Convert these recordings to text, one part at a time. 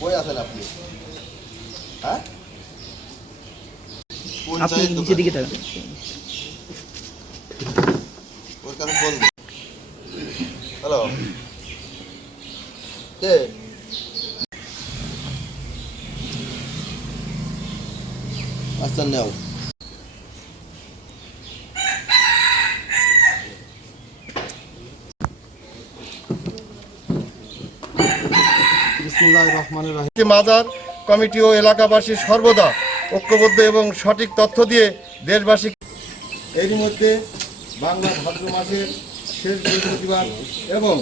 কই আছেন আপনি? হ্যাঁ, আপনি নিচের দিকে থাকেন। ওর কাছে ফোন দিন। হ্যালো, কে? আচ্ছা নেও। বিসমিল্লাহির রহমানির রহিম। মাজার কমিটি ও এলাকাবাসী সর্বদা ঐক্যবদ্ধ এবং সঠিক তথ্য দিয়ে দেশবাসী এরই মধ্যে বাংলা ভাদ্র মাসের শেষ বৃহস্পতিবার এবং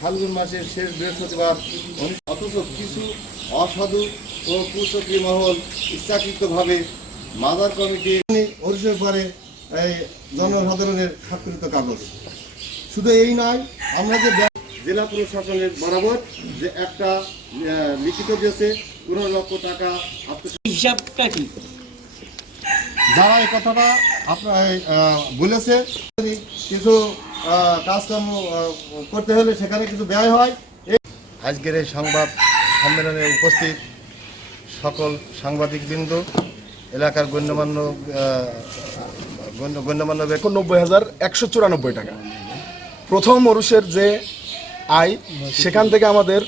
ফাল্গুন মাসের শেষ বৃহস্পতিবার অথচ কিছু অসাধু ও কুচক্রী মহল ইচ্ছাকৃতভাবে মাজার কমিটি অভিযোগ করে এই জনসাধারণের স্বাক্ষরিত কাগজ। শুধু এই নয়, আমরা যে জেলা প্রশাসনের বরাবর যে একটা লিখিত দিয়েছে 15 লক্ষ টাকা হিসাবটা কি? যারা এই কথাটা আপনার বলেছে, কিছু কাজকর্ম করতে হলে সেখানে কিছু ব্যয় হয়। আজকের এই সংবাদ সম্মেলনে উপস্থিত সকল সাংবাদিকবৃন্দ, এলাকার গণ্যমান্য 90,194 টাকা প্রথম ওরুসের যে আয়, সেখান থেকে আমাদের